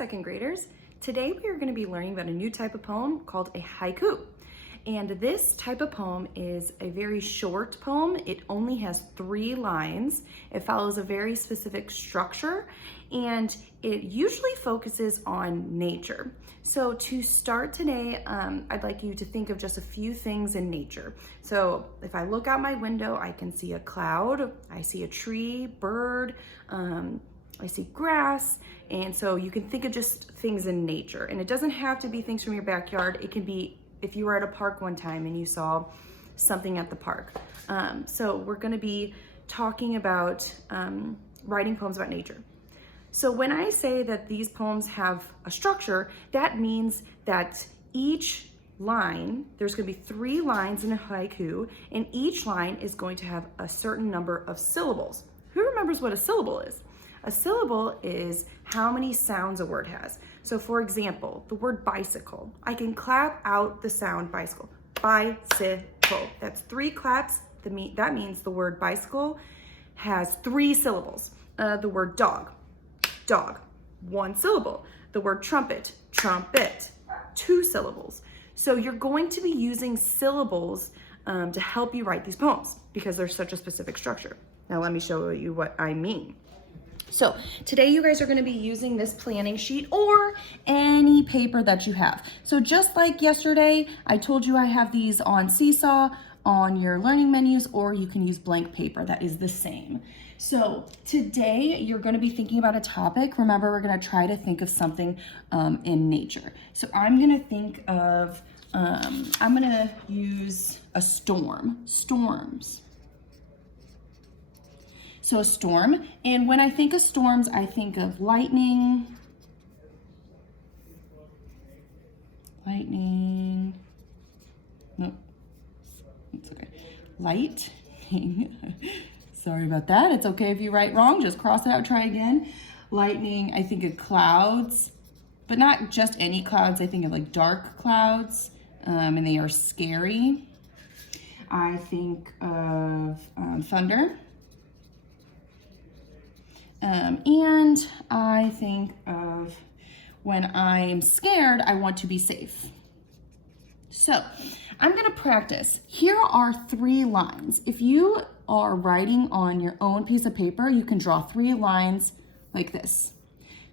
second graders. Today we are going to be learning about a new type of poem called a haiku. And this type of poem is a very short poem. It only has 3 lines. It follows a very specific structure and it usually focuses on nature. So to start today, I'd like you to think of just a few things in nature. So if I look out my window, I can see a cloud, I see a tree, bird, I see grass, and so you can think of just things in nature. And it doesn't have to be things from your backyard. It can be if you were at a park one time and you saw something at the park. So we're gonna be talking about writing poems about nature. So when I say that these poems have a structure, that means that each line, there's gonna be 3 lines in a haiku, and each line is going to have a certain number of syllables. Who remembers what a syllable is? A syllable is how many sounds a word has. So for example, the word bicycle, I can clap out the sound bicycle. Bicycle, that's 3 claps. That means the word bicycle has 3 syllables. The word dog, dog, 1 syllable. The word trumpet, trumpet, 2 syllables. So you're going to be using syllables to help you write these poems because they're such a specific structure. Now let me show you what I mean. So today you guys are going to be using this planning sheet or any paper that you have. So just like yesterday, I told you I have these on Seesaw, on your learning menus, or you can use blank paper that is the same. So today you're going to be thinking about a topic. Remember, we're going to try to think of something in nature. So I'm going to think of, I'm going to use a storm, storms. So a storm, and when I think of storms, I think of lightning, nope, it's okay, lightning, sorry about that, it's okay if you write wrong, just cross it out, try again. Lightning, I think of clouds, but not just any clouds, I think of like dark clouds, and they are scary. I think of thunder. And I think of when I'm scared, I want to be safe. So I'm going to practice. Here are 3 lines. If you are writing on your own piece of paper, you can draw 3 lines like this.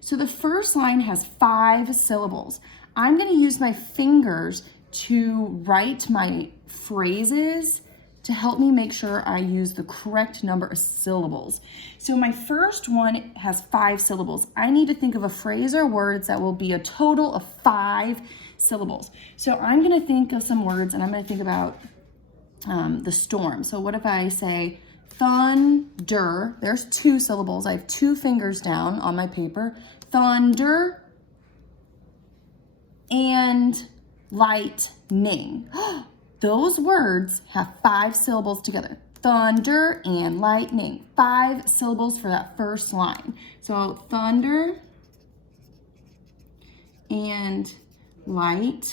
So the first line has 5 syllables. I'm going to use my fingers to write my phrases to help me make sure I use the correct number of syllables. So my first one has 5 syllables. I need to think of a phrase or words that will be a total of 5 syllables. So I'm gonna think of some words and I'm gonna think about the storm. So what if I say thunder? There's 2 syllables. I have 2 fingers down on my paper. Thunder and lightning. Those words have 5 syllables together. Thunder and lightning. 5 syllables for that first line. So thunder and lightning.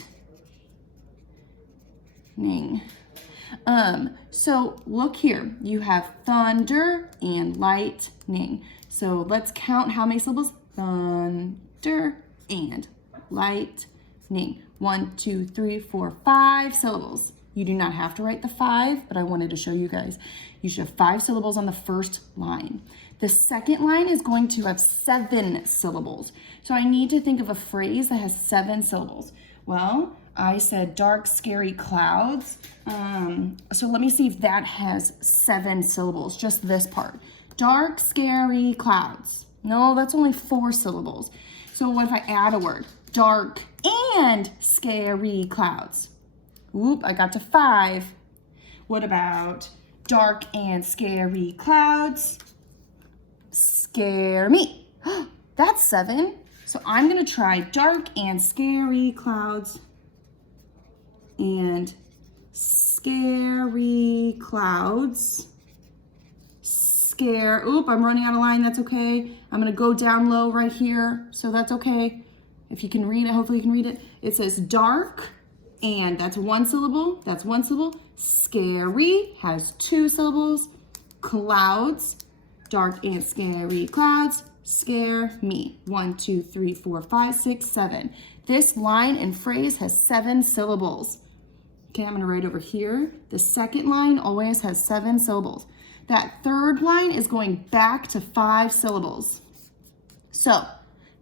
So look here. You have thunder and lightning. So let's count how many syllables. Thunder and lightning. 1, 2, 3, 4, 5 syllables. You do not have to write the 5, but I wanted to show you guys. You should have 5 syllables on the first line. The second line is going to have 7 syllables. So I need to think of a phrase that has 7 syllables. Well, I said dark, scary clouds. So let me see if that has 7 syllables, just this part. Dark, scary clouds. No, that's only 4 syllables. So what if I add a word? Dark and scary clouds. Oop, I got to 5. What about dark and scary clouds? Scare me. That's 7. So I'm gonna try dark and scary clouds and scary clouds. Oop, I'm running out of line, that's okay. I'm gonna go down low right here, so that's okay. If you can read it, hopefully you can read it. It says dark, and that's 1 syllable. That's 1 syllable. Scary has 2 syllables. Clouds, dark and scary clouds, scare me. 1, 2, 3, 4, 5, 6, 7. This line and phrase has 7 syllables. Okay, I'm gonna write over here. The second line always has 7 syllables. That third line is going back to 5 syllables. So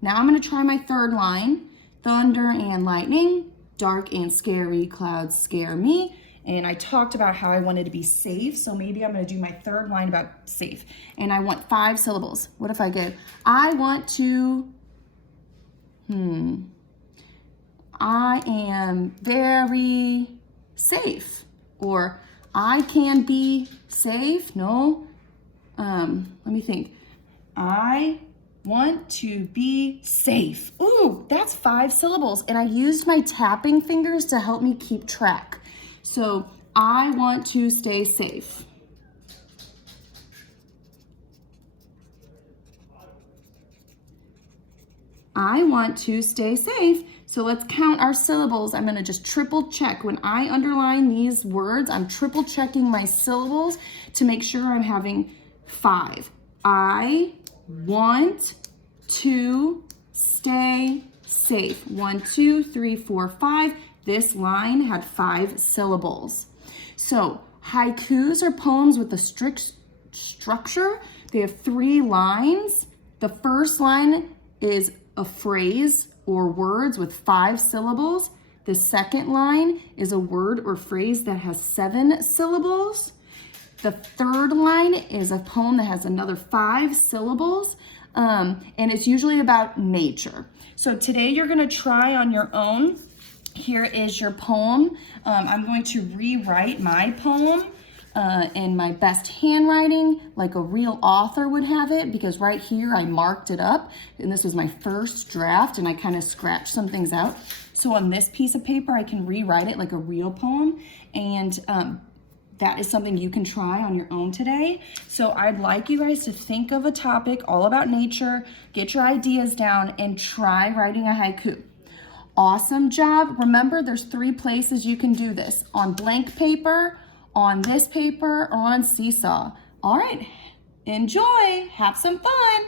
now I'm gonna try my third line. Thunder and lightning, dark and scary clouds scare me. And I talked about how I wanted to be safe, so maybe I'm gonna do my third line about safe. And I want 5 syllables. What if I go, I want to, I am very safe, or I can be safe. No, let me think. I want to be safe. Ooh, that's 5 syllables. And I used my tapping fingers to help me keep track. So I want to stay safe. I want to stay safe. So let's count our syllables. I'm gonna just triple check. When I underline these words, I'm triple checking my syllables to make sure I'm having 5. I want to stay safe. 1, 2, 3, 4, 5. This line had 5 syllables. So haikus are poems with a strict structure. They have 3 lines. The first line is a phrase or words with 5 syllables. The second line is a word or phrase that has 7 syllables. The third line is a poem that has another 5 syllables, and it's usually about nature. So today you're gonna try on your own. Here is your poem. I'm going to rewrite my poem in my best handwriting, like a real author would have it, because right here I marked it up, and this was my first draft, and I kind of scratched some things out. So on this piece of paper, I can rewrite it like a real poem, and that is something you can try on your own today. So I'd like you guys to think of a topic all about nature, get your ideas down, and try writing a haiku. Awesome job. Remember, there's 3 places you can do this: on blank paper, on this paper, or on Seesaw. All right, enjoy, have some fun.